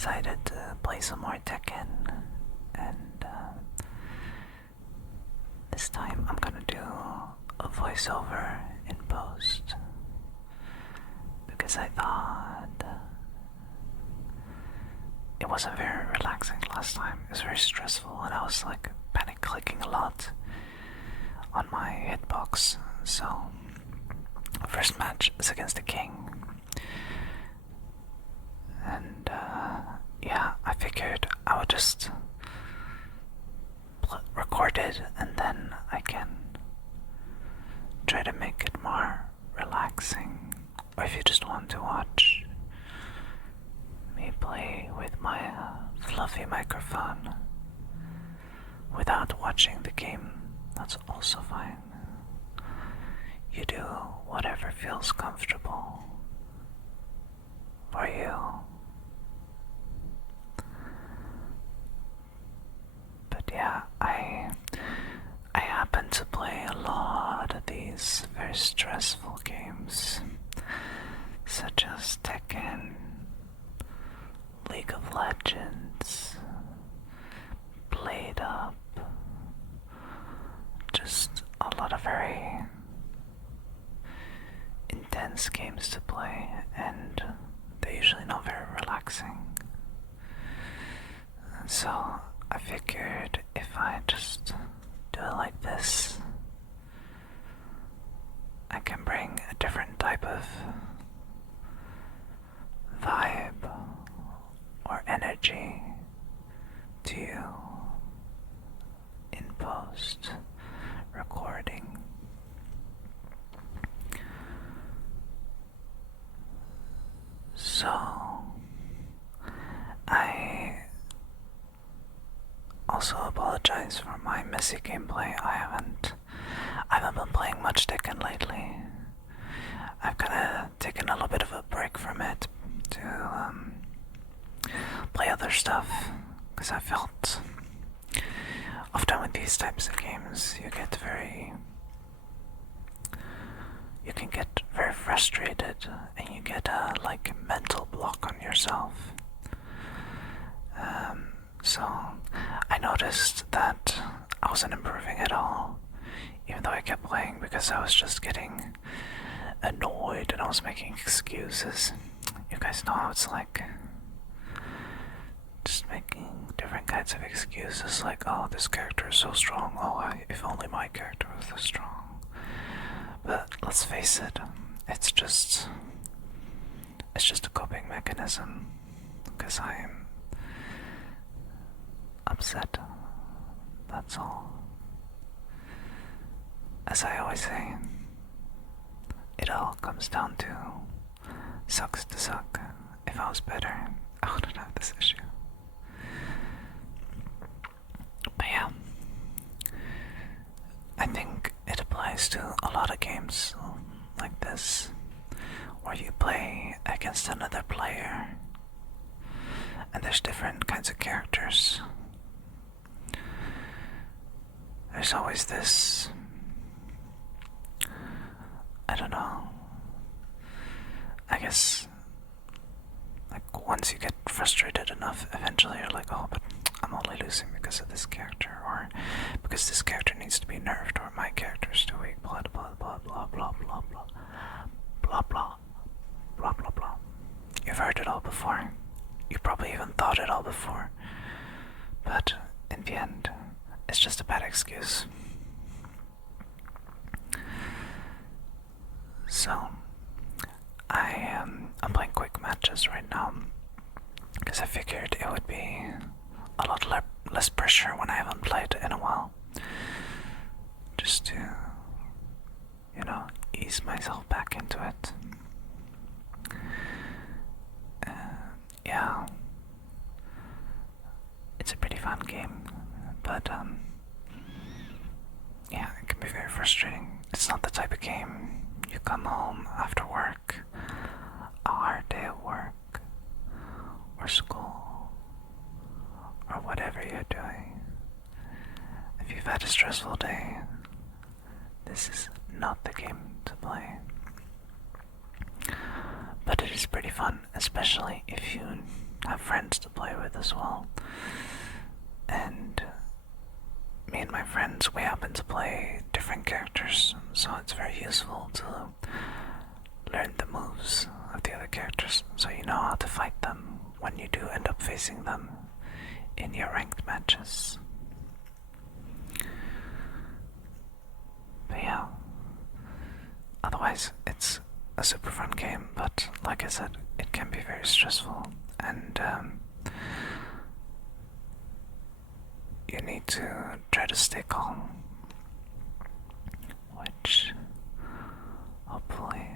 decided to play some more Tekken, and this time I'm gonna do a voiceover in post because I thought it wasn't very relaxing last time. It was very stressful, and I was like panic clicking a lot on my hitbox. So, first match is against the king, and yeah, I figured I would just record it and then I can try to make it more relaxing. Or if you just want to watch me play with my fluffy microphone without watching the game, that's also fine. You do whatever feels comfortable for you. But yeah, I happen to play a lot of these very stressful games, such as Tekken, League of Legends, Blade Up, just a lot of very intense games to play, and they're usually not very relaxing. So I figured if I just do it like this, I can bring a different type of vibe or energy to you in post recording. So I also apologize for my messy gameplay. I haven't been playing much Tekken lately. I've kinda taken a little bit of a break from it to play other stuff, because I felt often with these types of games you can get very frustrated, and you get a like mental block on yourself. So I noticed that I wasn't improving at all, even though I kept playing, because I was just getting annoyed and I was making excuses. You guys know how it's like, just making different kinds of excuses, like, oh, this character is so strong, if only my character was this strong. But let's face it, it's just a coping mechanism, because I am upset, that's all. As I always say, it all comes down to sucks to suck. If I was better, I wouldn't have this issue. But yeah, I think it applies to a lot of games like this, where you play against another player, and there's different kinds of characters. There's always this, I don't know, I guess, like, once you get frustrated enough, eventually you're like, oh, but I'm only losing because of this character, or because this character needs to be nerfed, or my character's too weak, blah blah blah blah blah blah blah blah blah blah blah blah. You've heard it all before. You probably even thought it all before. But in the end, it's just a bad excuse. So I'm playing quick matches right now, because I figured it would be a lot less pressure when I haven't played in a while, just to, ease myself back into it. Yeah, it's a pretty fun game, but yeah, it can be very frustrating. It's not the type of game you come home after work, a hard day at work, or school, or whatever you're doing. If you've had a stressful day, this is not the game to play. But it is pretty fun, especially if you have friends to play with as well. And me and my friends, we happen to play different characters, so it's very useful to learn the moves of the other characters so you know how to fight them when you do end up facing them in your ranked matches. But yeah, otherwise it's a super fun game, but like I said, it can be very stressful, and you need to try to stay calm, which hopefully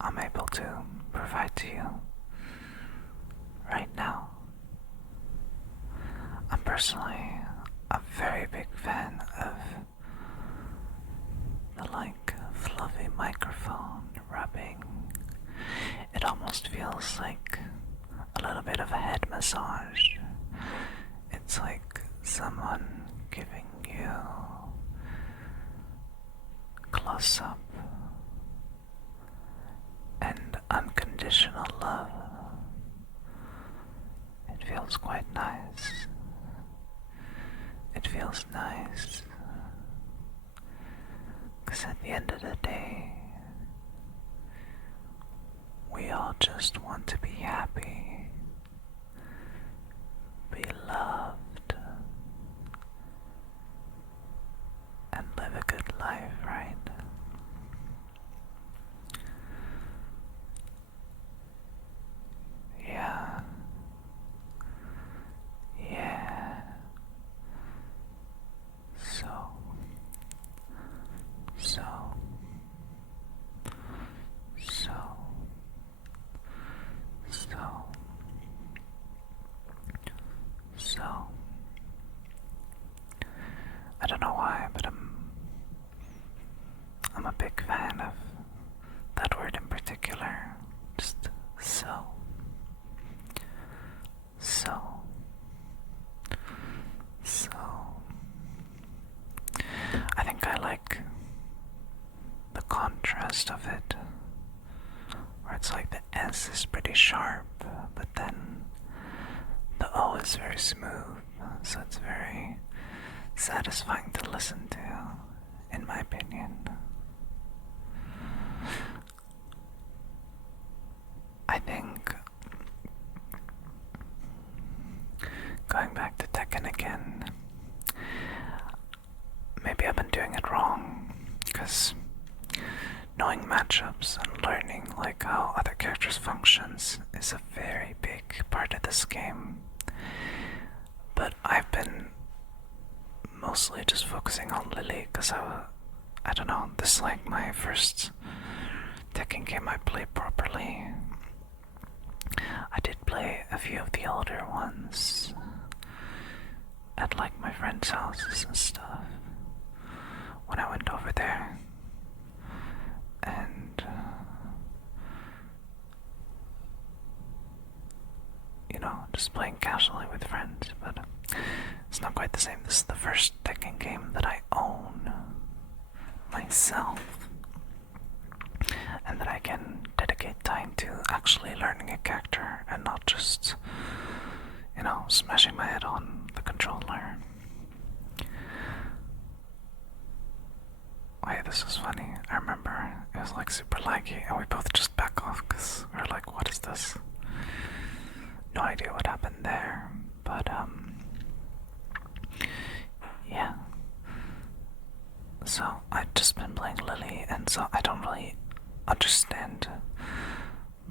I'm able to provide to you right now. I'm personally a very big fan of the fluffy microphone rubbing. It almost feels like a little bit of a head massage. It's like someone giving you close-up and unconditional love. It feels quite nice. It feels nice because at the end of the day, we all just want to be happy, be loved, and live a good life, right? Yeah. Yeah. So. I don't know why, but I'm a big fan of that word in particular. Just so. I think I like the contrast of it, where it's like the S is pretty sharp, but then the O is very smooth, so it's very satisfying to listen to, in my opinion. I think, going back to Tekken again, maybe I've been doing it wrong, because knowing matchups and learning how other characters functions is a very big part of this game. But I've been mostly just focusing on Lili, because I don't know, this is my first Tekken game I played properly. I did play a few of the older ones at my friends' houses and stuff when I went over there, and just playing casually with friends, but it's not quite the same. This is the first Tekken game that I own myself, and that I can dedicate time to actually learning a character and not just, smashing my head on the controller. Oh yeah, this was funny. I remember it was super laggy, and we both just back off because we were like, what is this? No idea what happened there, but yeah. So I've just been playing Lili, and so I don't really understand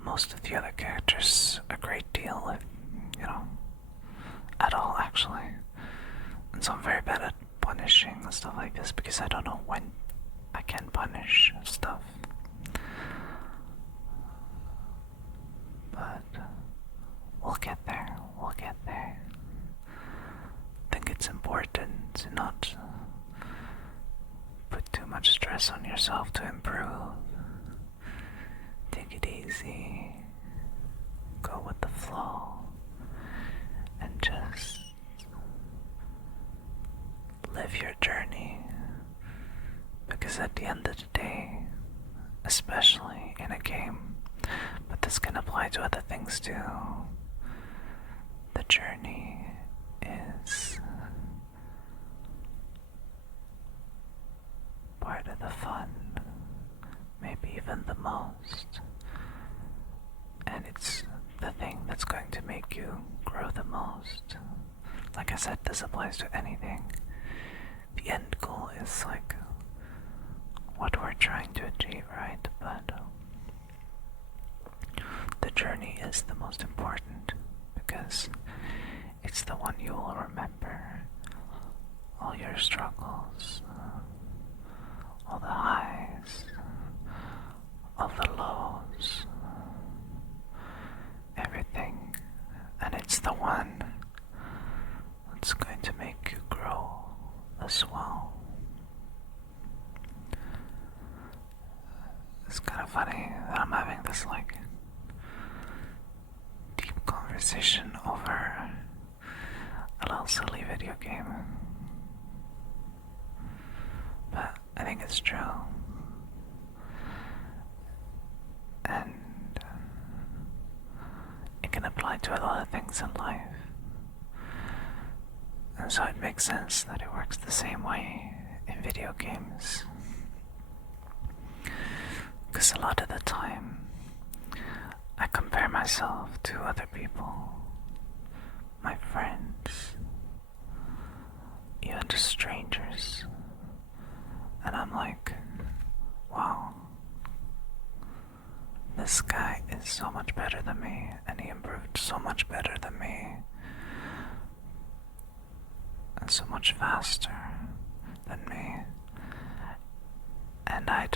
most of the other characters a great deal, at all actually. And so I'm very bad at punishing and stuff like this because I don't know when I can punish stuff. But we'll get there. I think it's important to not put too much stress on yourself to improve. Take it easy. Go with the flow. And just live your journey. Because at the end of the day, especially in a game, but this can apply to other things too, the journey is part of the fun, maybe even the most. And it's the thing that's going to make you grow the most. Like I said, this applies to anything. The end goal is like what we're trying to achieve, right? But the journey is the most important because it's the one you will remember. All your struggles, all the highs, all the lows, everything. And it's the one that's going to make you grow as well. It's kind of funny that I'm having this like deep conversation over a little silly video game, but I think it's true, and it can apply to a lot of things in life, and so it makes sense that it works the same way in video games. Because a lot of the time, I compare myself to other people, my friends, even to strangers, and I'm like, wow, this guy is so much better than me, and he improved so much better than me, and so much faster than me, and I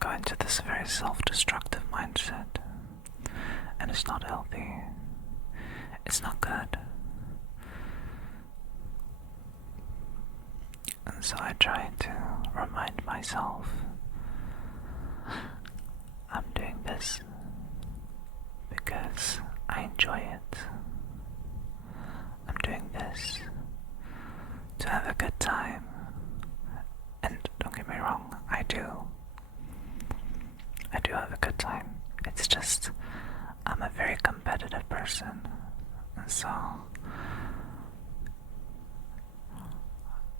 go into this very self-destructive mindset, and it's not healthy. It's not good. And so I try to remind myself, I'm doing this because I enjoy it. I'm doing this to have a good time. And don't get me wrong, I do have a good time. It's just, I'm a very competitive person, and so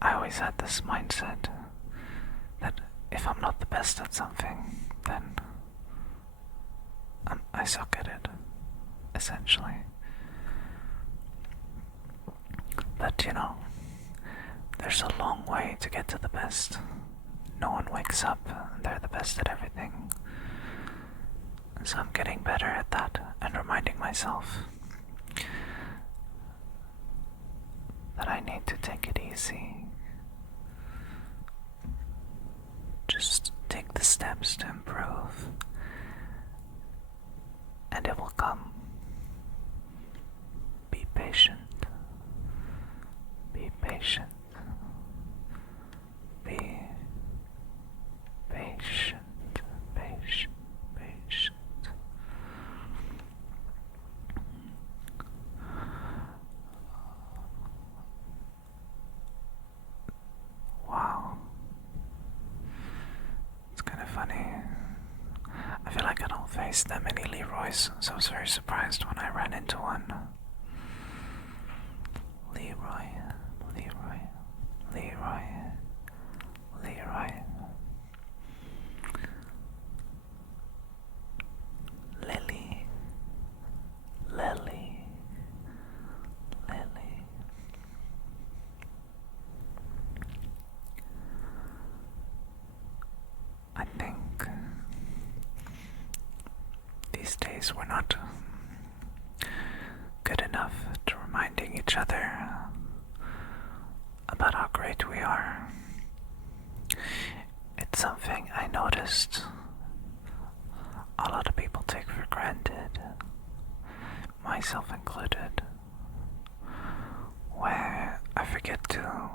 I always had this mindset that if I'm not the best at something, then I suck at it, essentially. But you know, there's a long way to get to the best. No one wakes up and they're the best at everything. So I'm getting better at that and reminding myself that I need to take it easy. Just take the steps to improve, and it will come. Be patient. Be patient. Be patient. Patient. Patient. Wow. It's kind of funny. I feel like I don't face that many Leroys, so I was very surprised when I ran into one. Leroy, Leroy, Leroy, Leroy. Lili, Lili, Lili. I think these days we're not good enough to reminding each other about how great we are. It's something I noticed a lot of people take for granted, myself included, where I forget to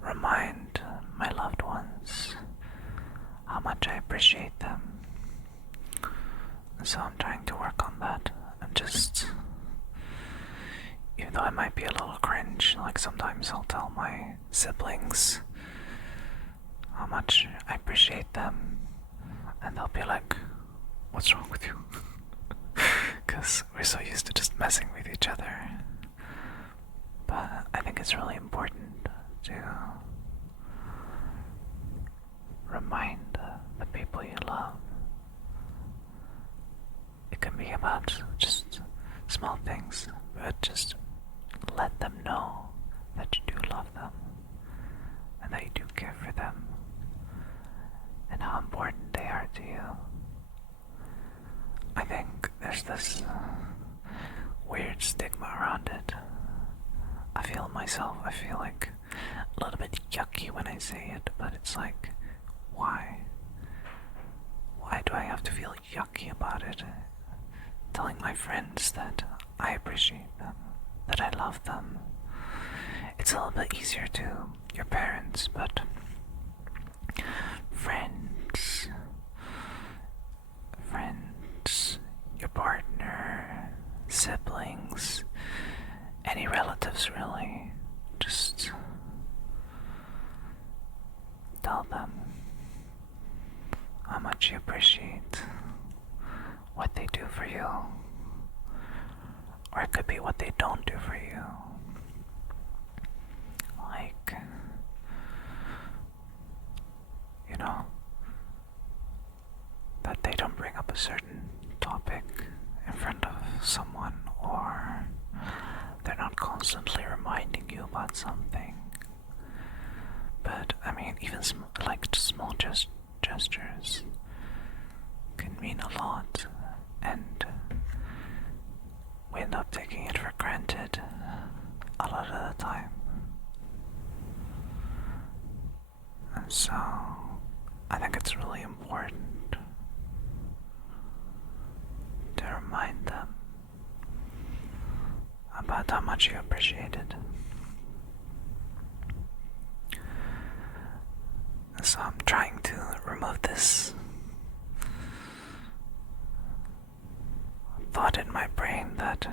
remind my loved ones how much I appreciate them. So I'm trying to work on that, and just, even though I might be a little cringe, like sometimes I'll tell my siblings how much I appreciate them, and they'll be like, what's wrong with you? Because because we're so used to just messing with each other. But I think it's really important to remind the people you love. It can be about just small things, but just let them know that you do love them and that you do care for them and how important they are to you. I think there's this weird stigma around it. I feel like a little bit yucky when I say it, but it's like, why? Why do I have to feel yucky about it? Telling my friends that I appreciate them, that I love them. It's a little bit easier to your parents, but friends, your partner, siblings, any relatives really, just tell them how much you appreciate what they do for you, or it could be what they don't do for you. Like, you know, that they don't bring up a certain topic in front of someone, or they're not constantly reminding you about something. But I mean, even small gestures can mean a lot, and we end up taking it for granted a lot of the time. And so I think it's really important to remind them about how much you appreciate it. So I'm trying to remove this thought in my brain that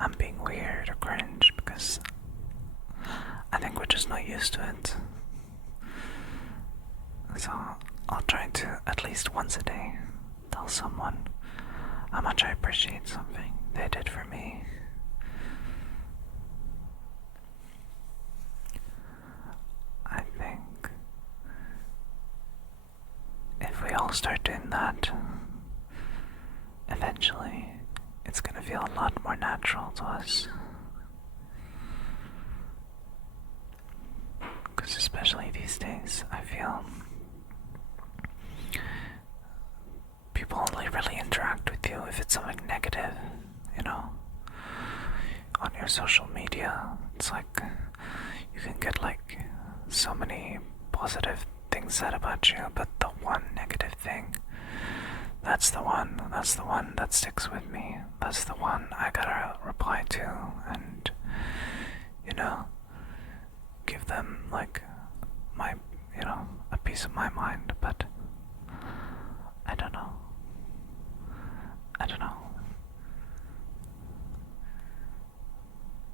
I'm being weird or cringe, because I think we're just not used to it. So I'll try to, at least once a day, tell someone how much I appreciate something they did for me. I think if we all start doing that, eventually it's gonna feel a lot more natural to us. Because especially these days, I feel people only really interact with you if it's something negative, you know? On your social media, it's like you can get like so many positive things said about you, but the one negative thing, that's the one that sticks with me. That's the one I gotta reply to and, you know, give them like my, a piece of my mind. But I don't know.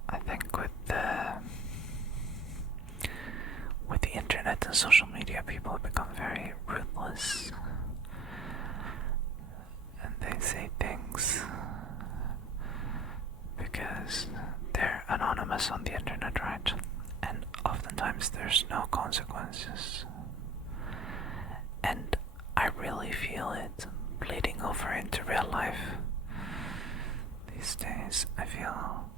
I think with the internet and social media, people have become very ruthless, and they say things because they're anonymous on the internet, right? And oftentimes there's no consequences. And I really feel it bleeding over into real life these days. I feel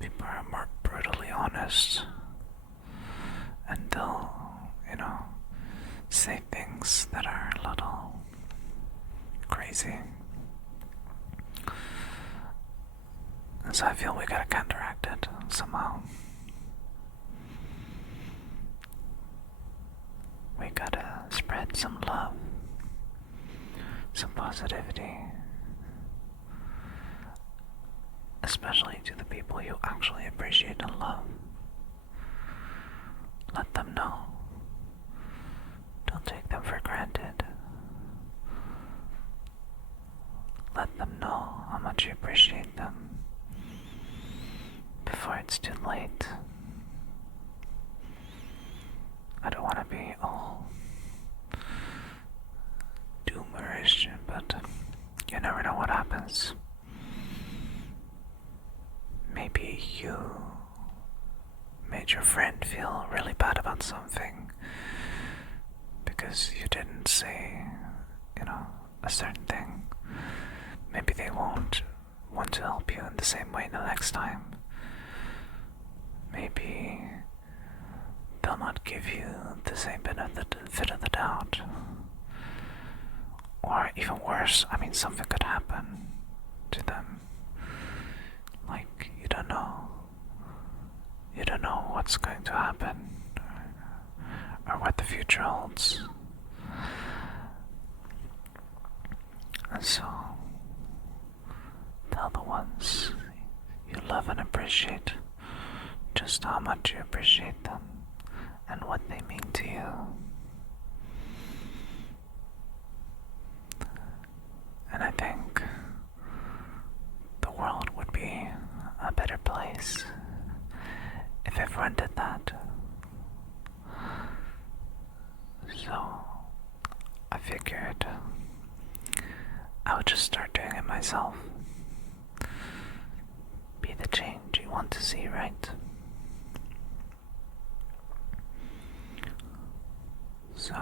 people are more brutally honest, and they'll, say things that are a little crazy. And so I feel we gotta counteract it somehow. We gotta spread some love, some positivity, especially to the people you actually appreciate and love. Let them know. Don't take them for granted. Let them know how much you appreciate them before it's too late. I don't want to be all doomerish, but because maybe you made your friend feel really bad about something because you didn't say, a certain thing. Maybe they won't want to help you in the same way the next time. Maybe they'll not give you the same benefit of the doubt. Or even worse, something could happen to them. Like, you don't know. You don't know what's going to happen or what the future holds. And so, tell the ones you love and appreciate just how much you appreciate them and what they mean to you. And I think the world would be a better place if everyone did that. So I figured I would just start doing it myself. Be the change you want to see, right? So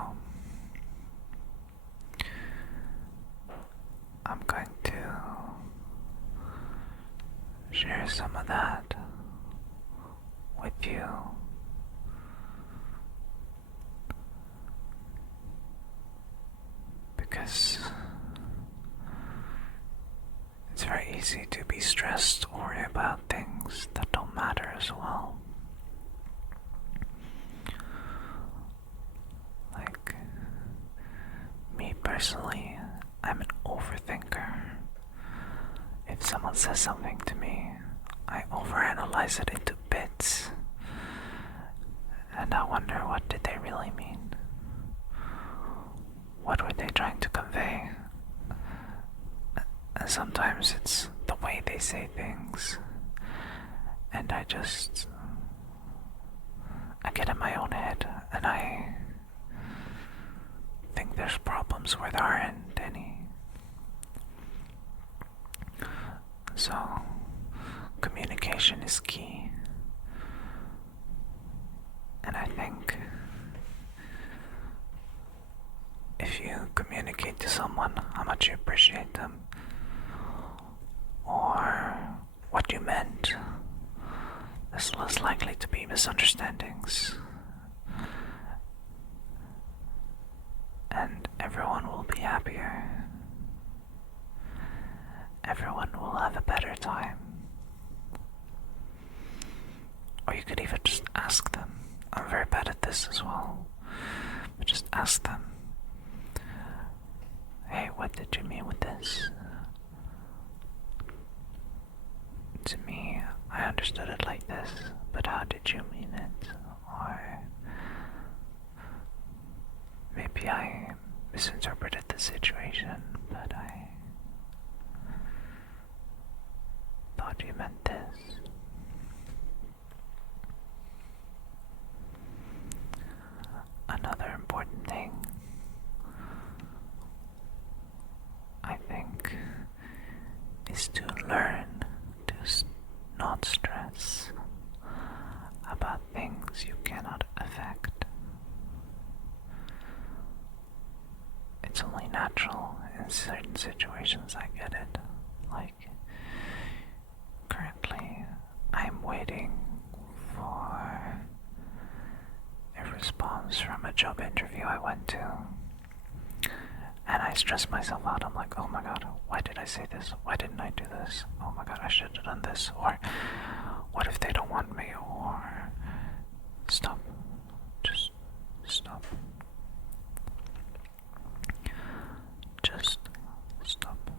I'm going to share some of that with you. Because it's very easy to be stressed or worry about things that don't matter as well. Like, me personally, I'm an overthinker. If someone says something to me, I overanalyze it into bits. And I wonder, what did they really mean? What were they trying to convey? And sometimes it's the way they say things. And I get in my own head and I think there's problems where there aren't any. So, communication is key. And I think if you communicate to someone how much you appreciate them or what you meant, there's less likely to be misunderstandings. And everyone will be happier. Everyone will have a better time. Or you could even just ask them. I'm very bad at this as well. But just ask them, hey, what did you mean with this? To me, I understood it like this, but how did you mean it? Or maybe I misinterpreted the situation, but I thought you meant this. Another important thing, I think, is to learn to not stress about things you cannot affect. It's only natural in certain situations, I get it. Like, currently, I'm waiting for a response from a job interview I went to. And I stress myself out. I'm like, oh my god, why did I say this? Why didn't I do this? Oh my god, I should have done this. Or, what if they don't want me? Or, stop. Just stop. Just stop.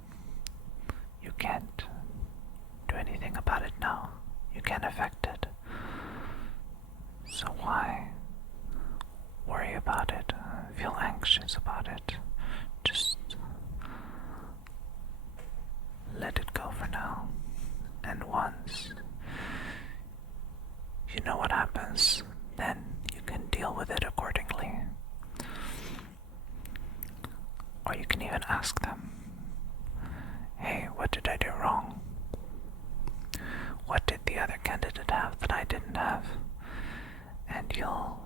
You can't do anything about it now. You can't affect it. So why worry about it? Feel anxious about it? Just let it go for now. And once you know what happens, then you can deal with it accordingly. Or you can even ask them, hey, what did I do wrong? What did the other candidate have that I didn't have? And you'll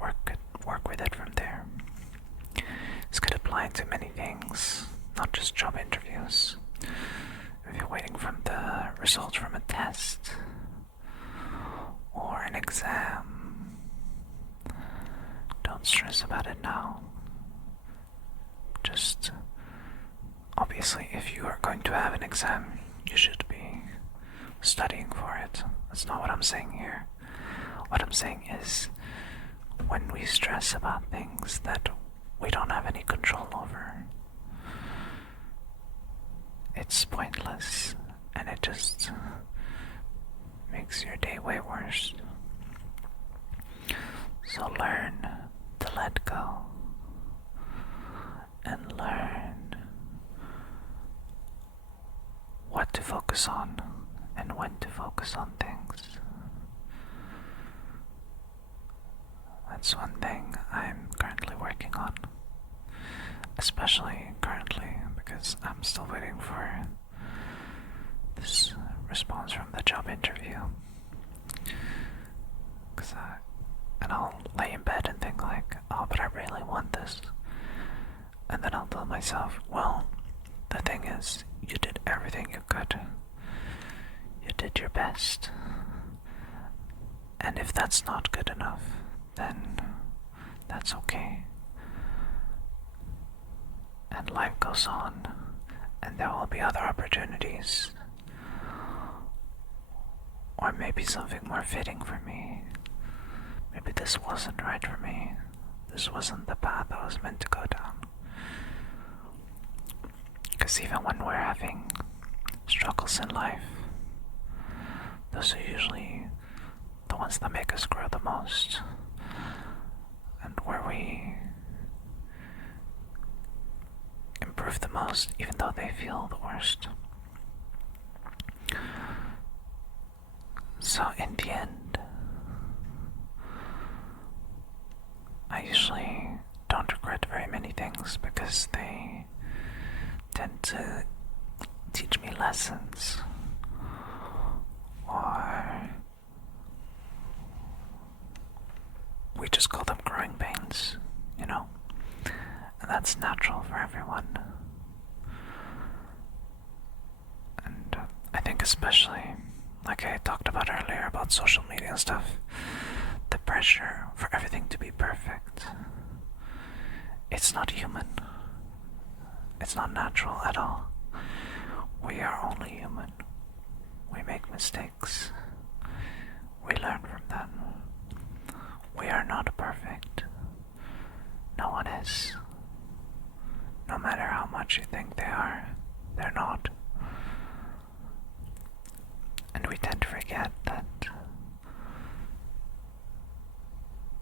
work with it from there. This could apply to many things, not just job interviews. If you're waiting for the results from a test or an exam, don't stress about it now. Just, obviously, if you are going to have an exam, you should be studying for it. That's not what I'm saying here. What I'm saying is, when we stress about things that we don't have any control over, it's pointless, and it just makes your day way worse. So learn to let go, and learn what to focus on and when to focus on things. That's one thing I'm currently working on, especially currently because I'm still waiting for this response from the job interview. And I'll lay in bed and think like, oh, but I really want this. And then I'll tell myself, well, the thing is, you did everything you could. You did your best. And if that's not good enough, then that's okay. And life goes on, and there will be other opportunities. Or maybe something more fitting for me. Maybe this wasn't right for me. This wasn't the path I was meant to go down. Because even when we're having struggles in life, those are usually the ones that make us grow the most, and where we improve the most, even though they feel the worst. So in the end, I usually don't regret very many things because they tend to teach me lessons, or we just call them growing pains, you know? And that's natural for everyone. And I think especially, like I talked about earlier about social media and stuff, the pressure for everything to be perfect, it's not human. It's not natural at all. We are only human. We make mistakes. We learn from them. We are not perfect. No one is. No matter how much you think they are, they're not. And we tend to forget that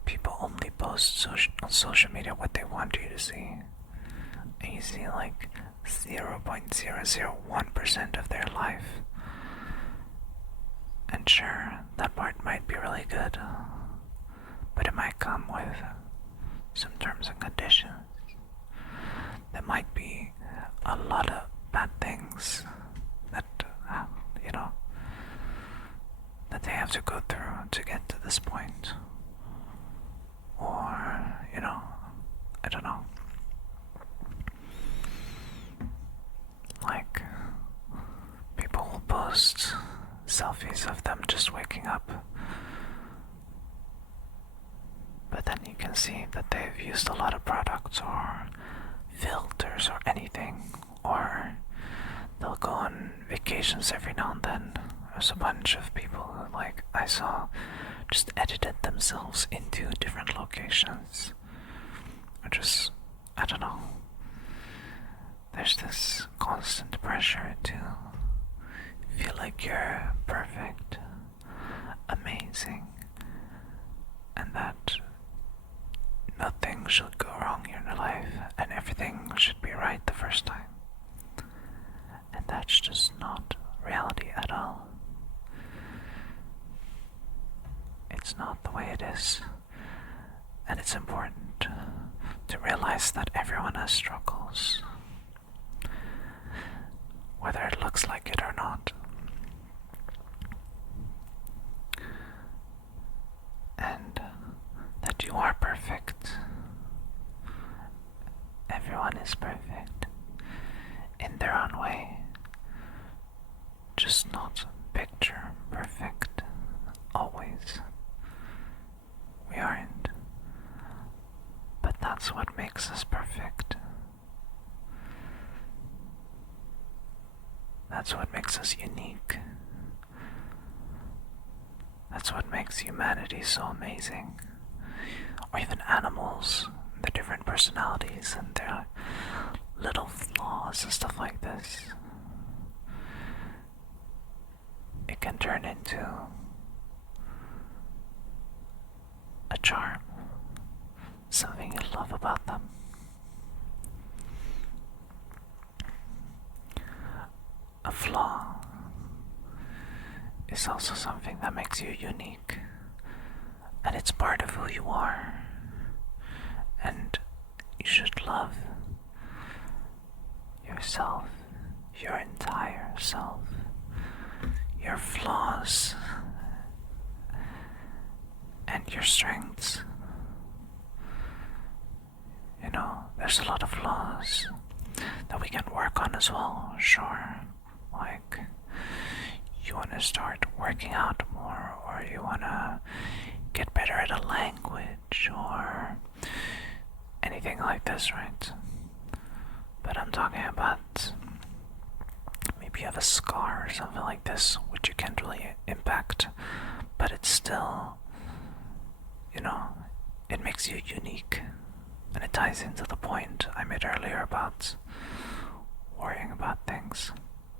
people only post on social media what they want you to see. And you see like 0.001% of their life. And sure, that part might be really good, but it might come with some terms and conditions. There might be a lot of bad things that, that they have to go through to get to this point. Or, I don't know. Like, people will post selfies of them just waking up, but then you can see that they've used a lot of products or filters or anything, or they'll go on vacations every now and then. There's a bunch of people who, like I saw, just edited themselves into different locations. Or just, I don't know. There's this constant pressure to feel like you're perfect, amazing, and that nothing should go wrong in your life and everything should be right the first time. And that's just not reality at all. It's not the way it is. And it's important to realize that everyone has struggles. whether it looks like it or not. And that you are perfect. Everyone is perfect in their own way, just not picture perfect always. We aren't, but that's what makes us perfect. That's what makes us unique. That's what makes humanity so amazing. Or even animals, their different personalities and their little flaws and stuff like this. It can turn into a charm, something you love about them. A flaw is also something that makes you unique, and it's part of who you are, and you should love yourself, your entire self, your flaws and your strengths. You know, there's a lot of flaws that we can work on as well, sure. Like, you want to start working out more, or you want to get better at a language, or anything like this, right? But I'm talking about maybe you have a scar or something like this, which you can't really impact, but it's still, you know, it makes you unique. And it ties into the point I made earlier about worrying about things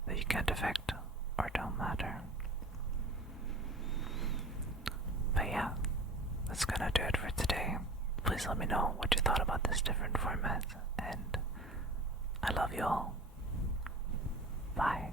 that you can't affect or don't matter. But yeah, that's gonna do it for today. Please let me know what you thought about this different format, and I love you all. Bye.